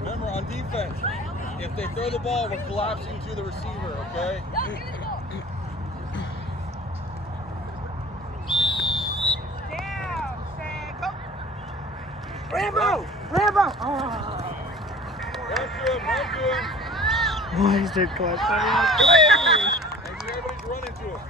Remember, on defense, if they throw the ball, we're collapsing to the receiver, okay? Rambo! Rambo! Oh. Run to him, run to him. Why is there clutch? Everybody's running to him.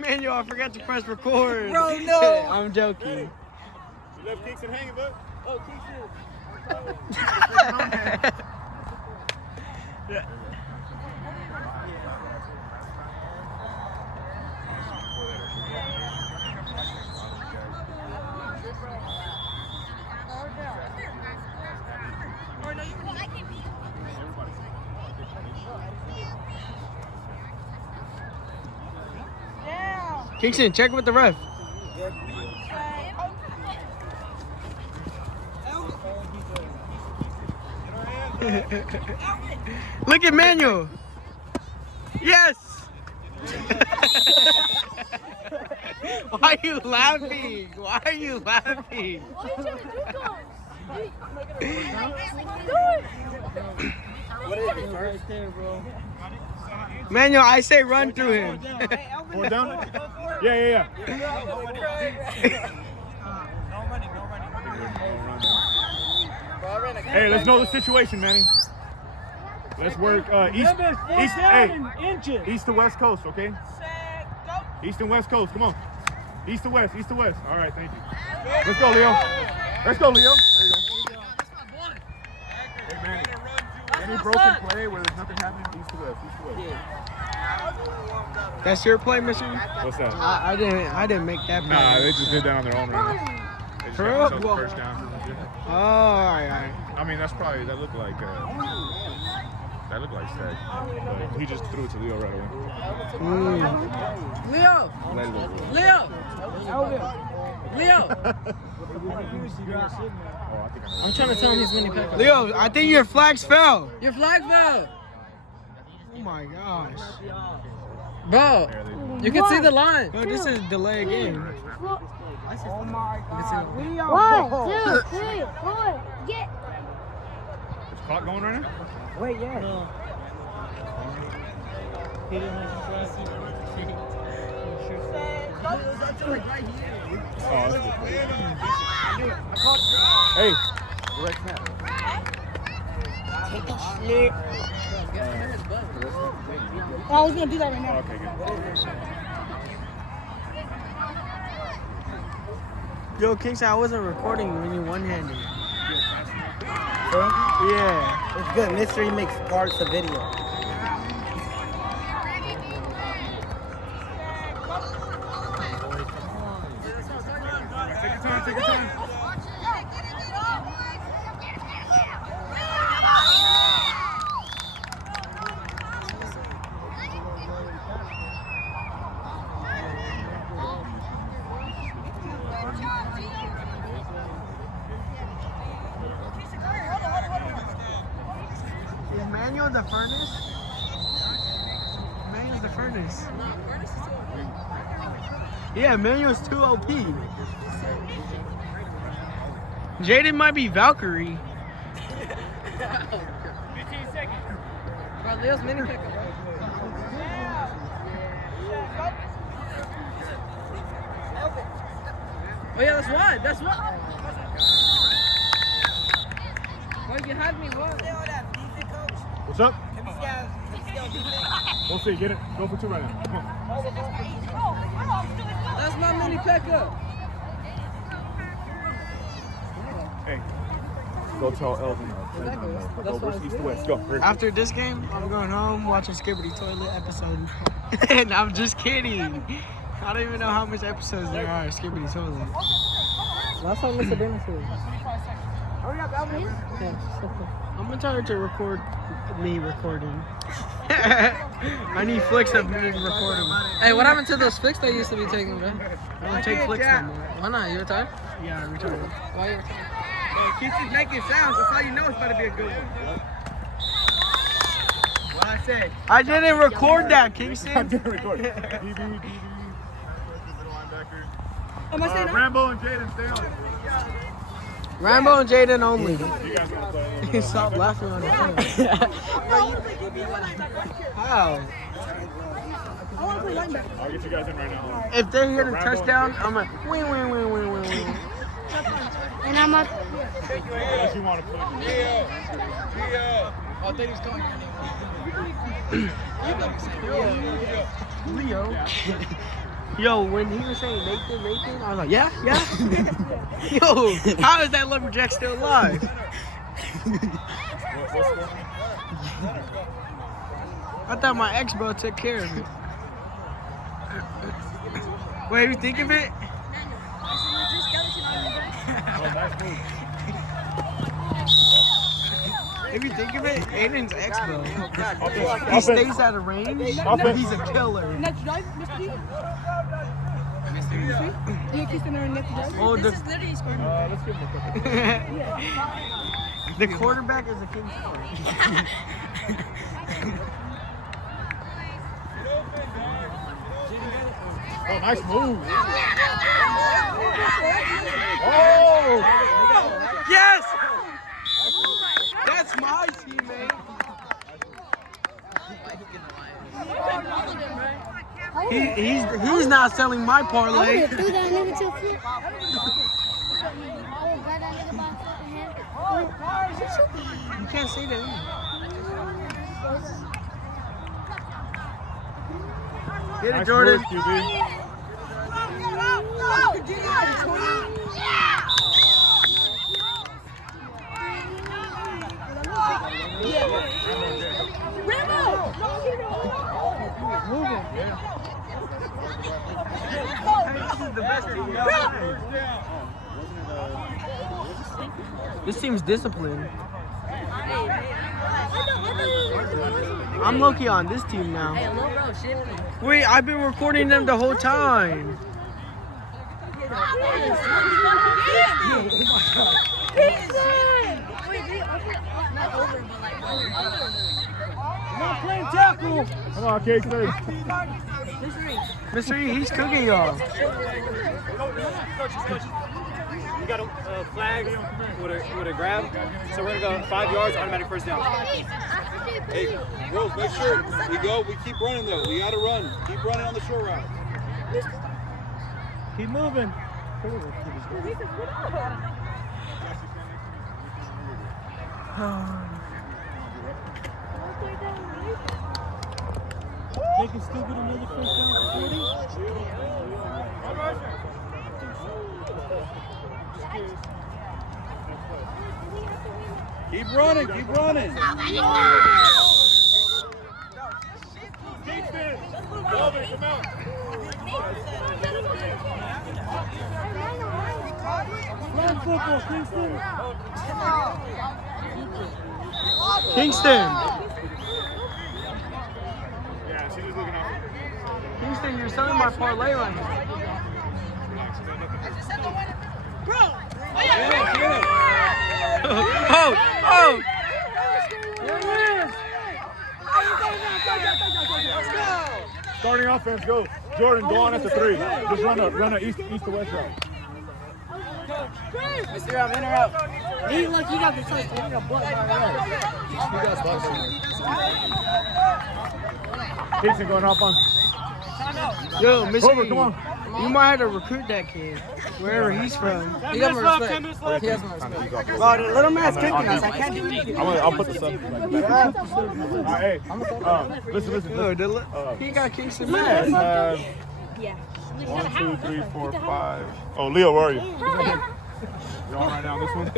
Manuel, I forgot to press record. Bro, no. I'm joking. You left Kingston hanging, bud? Oh, Kingston. Yeah. Kingston, check with the ref. Look at Manuel. Yes. Why are you laughing? Why are you laughing? Why are you trying to do What is it, right there, bro? Manuel, I say run through him. Four down? Yeah. Hey, let's know the situation, Manny. Let's work east to west coast, okay? East and west coast, come on. East to west. All right, thank you. Let's go, Leo. There you go. Hey, Manny. Any broken play where there's nothing happening, east to west. That's your play, Mission? What's that? I didn't make that play. Nah, they just did that on their own right now. They just For got real? themselves first down. Oh, all right. I mean, that looked like Stag. But he just threw it to Leo right away. Leo! I'm trying to tell him he's mini pick. Leo, I think your flags fell. Your flag fell! Oh my gosh. Bro, you can see the line. Bro, this is delay game. Oh my God. 1, 2, 3, 4, get. Is clock going right now? Wait, yeah. No. Oh, that's hey, direct snap. Take a slip. I was going to do that right now. Okay, good. Yo, Kingston, I wasn't recording when you one-handed. Huh? Yeah. It's good. Mystery makes parts of video. Take your time. Is Manuel the furnace? Manuel's the furnace. Yeah, Manuel's too OP. Jaden might be Valkyrie. 15 seconds. Bro, Leo's mini picker, bro. Oh yeah, that's one. Why you had me? What? What's up? Can we see how defense? We'll see. Get it. Go for 2 right now. Come on. That's my mini pickup. Hey. Go tell Elvin. Go versus East to West. Go. After this game, I'm going home watching Skibbity Toilet episode. And I'm just kidding. I don't even know how much episodes there are of Skibbity Toilet. Last time Mr. Dennis was. I'm gonna tell her to record me recording. I need flicks of me recording. Hey, what happened to those flicks they used to be taking, bro? I don't take flicks no more. Why not? You retired? Yeah, I'm retired. Why you retired? Keep just making sounds. That's how you know it's about to be a good one. What I say? I didn't record that, Kingston. I didn't record it. Rambo and Jaden, stay on. Rambo and Jaden only. You guys want to play? Stop laughing on the phone. How? I'll get you guys in right now. If they hit a touchdown, I'm like, win, win, win, win, win, win. And I'm up. Unless you want to play. I think he's calling your name. Leo. Yo, when he was saying Nathan, I was like, yeah. Yo, how is that lumberjack still alive? I thought my ex-bro took care of it. Wait, you think of it? If you think of it, Aiden's ex-bro. He stays out of range, but he's a killer. Next drive, Mr. D. You kiss in our next drive? Oh, This is literally scoring. Let's give him a couple. The quarterback is a king's player. Oh, nice move. Oh! Yes! That's my teammate. He's not selling my parlay. I would have threw that nigga to the floor. I would grab that nigga by the fucking hand. You can't say that. Get it, Nice Jordan. work, QB. This team's disciplined. I'm low-key on this team now. Wait, I've been recording them the whole time. Come on, Kingston. Mr. E, he's cooking y'all. We got a flag with a grab, so we're gonna go 5 yards, automatic first down. Hey, Rose, make sure we keep running though. We gotta run. Keep running on the short route. Keep moving. They can still get another first down for 40. Keep running, keep running. Kingston. Elvin, come out. Flag football, Kingston. Kingston. Yeah, she's just looking out. Kingston, you're selling my parlay right now. Oh! Starting offense, go. Jordan, go on at the 3. Just run a east to west route. Mr. Out, in or out? He got the choice. He got blocked by Kingston going up on. Yo, Miss Hoover, E, come on. you might have to recruit that kid, wherever he's from. He got my respect. He has my respect. Bro, the little man's kicking us. I can't do anything. I'll put this up. All right, hey, listen. Yo, he got Kingston mad. 1, 2, 3, 4, 5. Oh, Leo, where are you? You're on right now on this one?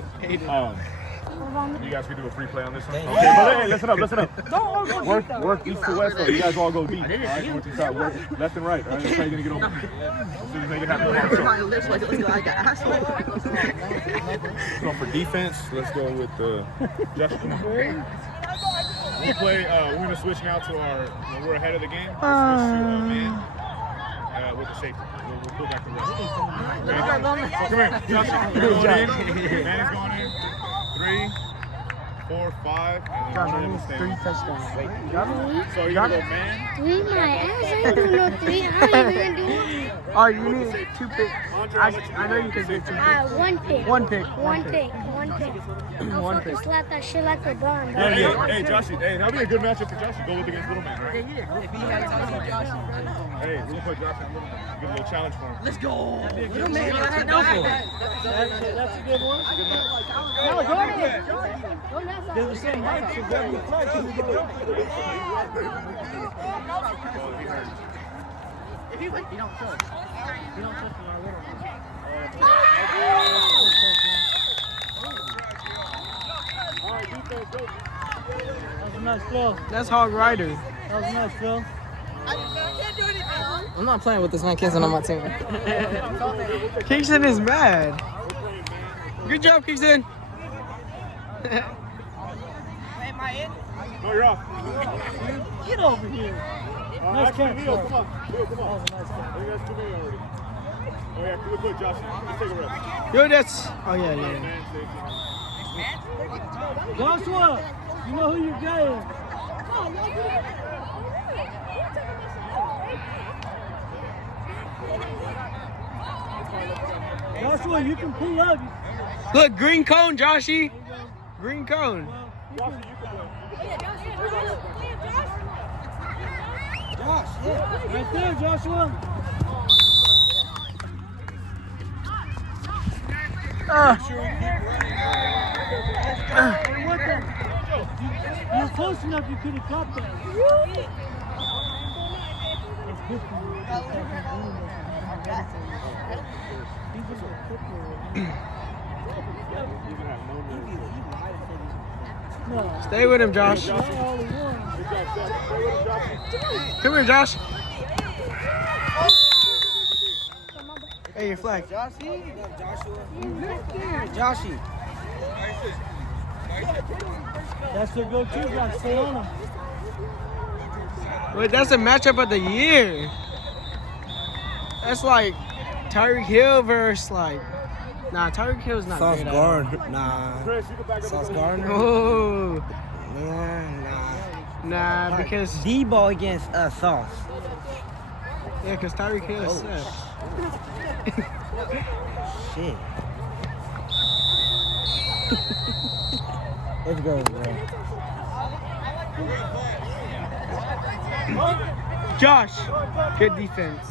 You guys can do a free play on this one. Okay, but hey, listen up. Work east to west, so you guys all go deep. All right, work east out, work left and right. All right, that's how you're gonna get over. As soon as they can happen. So for defense, let's go with Josh. Come on. We play. We're gonna switch now to our. When we're ahead of the game. We'll switch to man with the safety. We'll pull back the rest. Okay. So come here, Josh. You're going in. Man is going in. 3, 4, 5, and then one of them is staying. 3 touchdowns. So you're gonna go man. 3 my ass. I ain't do no 3. I ain't even do it. Oh, you need 2 picks. I know you can get 2 picks. 1 pick. 1 pick. 1 pick. 1 pick. I'll fucking slap that shit like a gun. Hey, Joshy. Hey, that'll be a good matchup for Joshy. Go with against Little Man, right? Hey, we're gonna put Joshy in Little Man. Give a little challenge for him. Let's go. Little man, I had no for. That's a good one. No, go ahead. They're the same height, so grab your flag. If you don't touch. You don't touch my little man. All right, defense, go. That was a nice throw. That's Hog Rider. That was a nice throw. I'm not playing with this man Kingston on my team. Kingston is mad. Good job, Kingston. No, you're off. Get over here. Nice Actually, catch, Leo, bro. come on. Leo, come That on. was a nice catch. I think that's too many already. Oh, yeah, real quick, Josh. Let's take a rest. Yo, that's. Oh, yeah. Man, safety. Joshua, you know who your guy is. Joshua, you can pull up. Look, green cone, Joshy. Green cone. Right there, Joshua. You're close enough, you could have caught that. Stay with him, Josh. Come here, Josh. Hey, your flag. Joshy. That's their go-to guy. Stay on him. Wait, that's a matchup of the year. That's like Tyreek Hill versus like. Nah, Tyreek Hill's not Sauce great at all. Gardner. Nah. Chris, you can back up. Sauce Gardner. Oh, Nah. nah, because D-ball against Sauce. yeah, because Tyreek Hill is set. Shit. Let's go, bro. Josh, good defense.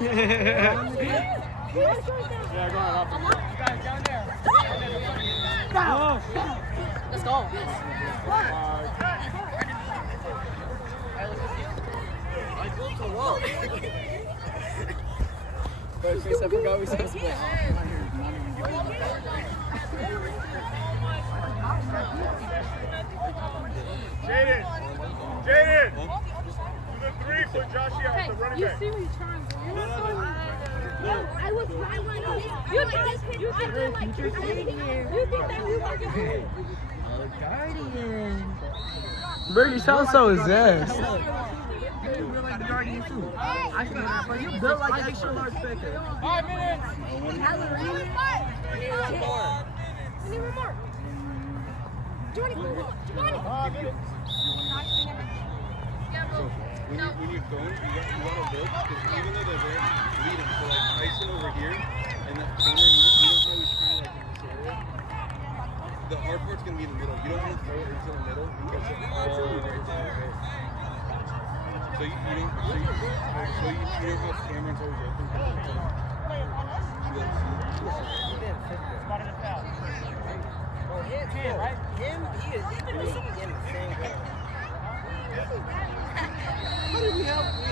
Yeah, go ahead. Let's go. I forgot we said split. Jaden! To the 3 for Joshy out, the running back. You see me trying to I was right when you think that we were going Guardian. Bro, you sound so zest. You built like the Guardian too. You built like an extra large picker. 5 minutes! I need one more. 20. When you phone, you want to build, because even though they're very leading, so like Tyson over here, and that corner, you know how he's kind of like in this area? The hard part's going to be in the middle. You don't want to throw it into the middle, because it's all right there. So you know how Cameron's always open?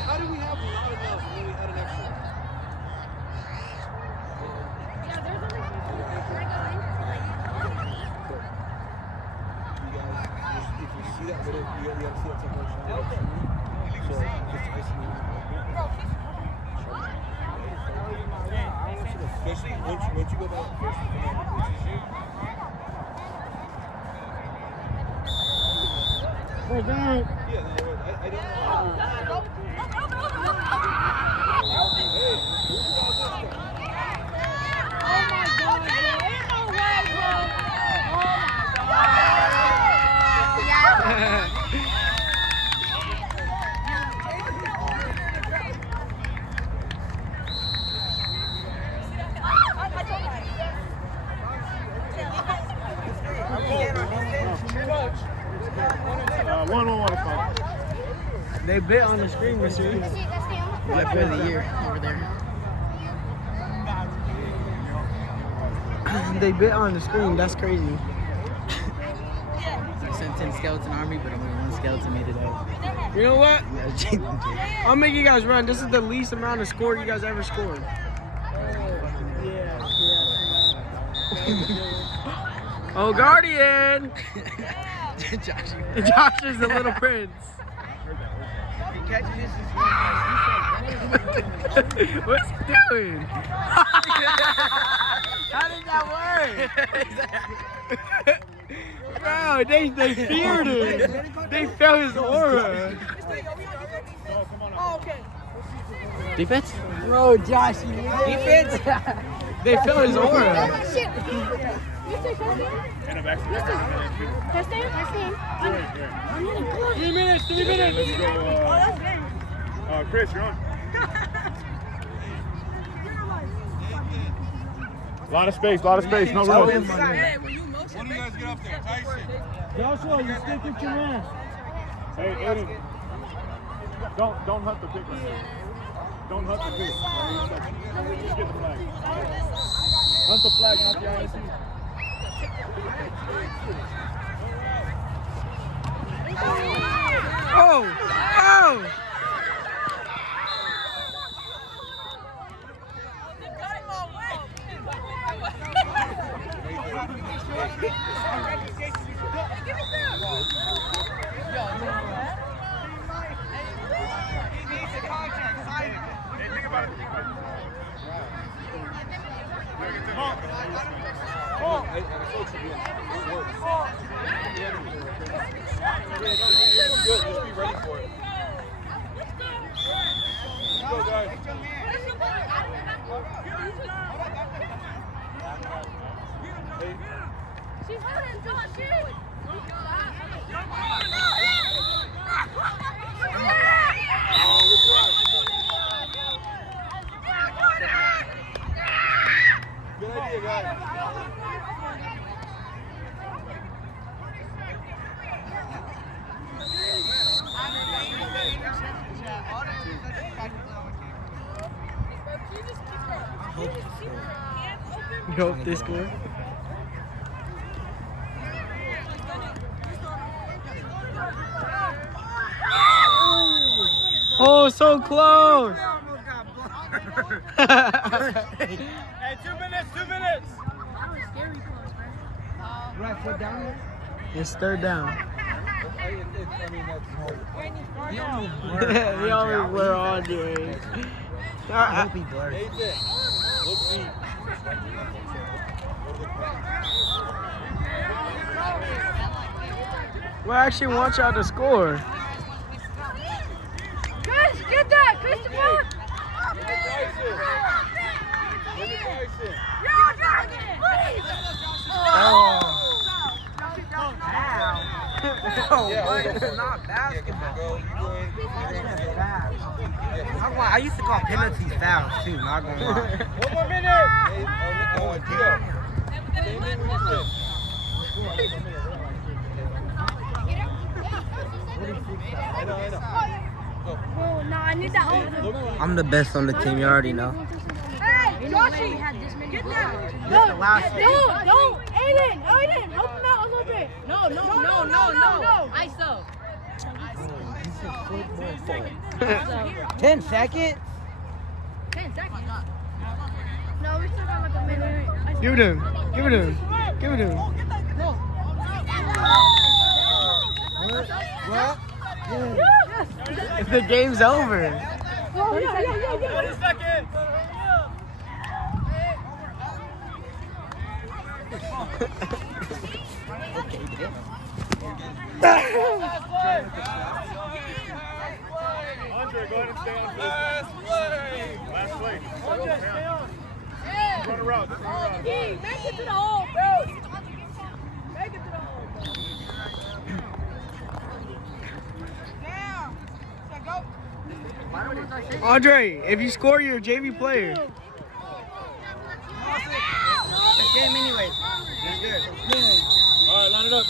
How did we have not enough when we had an extra? If you see that little, you gotta see that separation. So it's icing. Especially once you go back first and We're done. yeah, no, I don't know. One is fine. They bit on the screen this week. My play of the year over there. They bit on the screen. That's crazy. I sent 10 skeleton army, but only one skeleton made it out. You know what? Yeah, I'll make you guys run. This is the least amount of score you guys ever scored. Oh, Guardian! Josh is the little prince. What's he doing? How did that work? Bro, they feared him. They felt his aura. Defense? Bro, Josh, you defense? They felt his aura. And I'm actually Touchdown? 3 minutes. Let's go. Chris, you're on. Lot of space, no room. What do you guys get up there? Tyson? Joshua, you stick with your man. Hey, Aiden. Don't hunt the pick. Don't hunt the pick. Just get the flag. Hunt the flag, not the ISU. Oh! Oh! Good, just be ready for it. Let's go, guys. She's holding, Josh. Shoot. Good idea, guys. You hope they score? Oh, so close! Hey, 2 minutes. Right foot down. It's third down. He always blur on, dude. I hope he blurs. Look deep. We actually want y'all to score. Chris, get that! Christopher! Not basketball. I used to call penalties fouls too, not gonna lie. 1 more minute. I know. Bro, nah, I need that over. I'm the best on the team. You already know. Hey, Joshy, get that. This the last Don't, Aiden, help him out a little bit. No. I so. 10 seconds? 10 seconds. No, we still got like a minute. Give it to him. What? The game's over. Oh, yeah. 20 seconds. Andre, go ahead and stay on. Last play. Andre, stay on. Run around. Make it to the hole, bro. Make it to the hole. Andre, if you score, you're a JV player. Let's get him anyways. All right, line it up.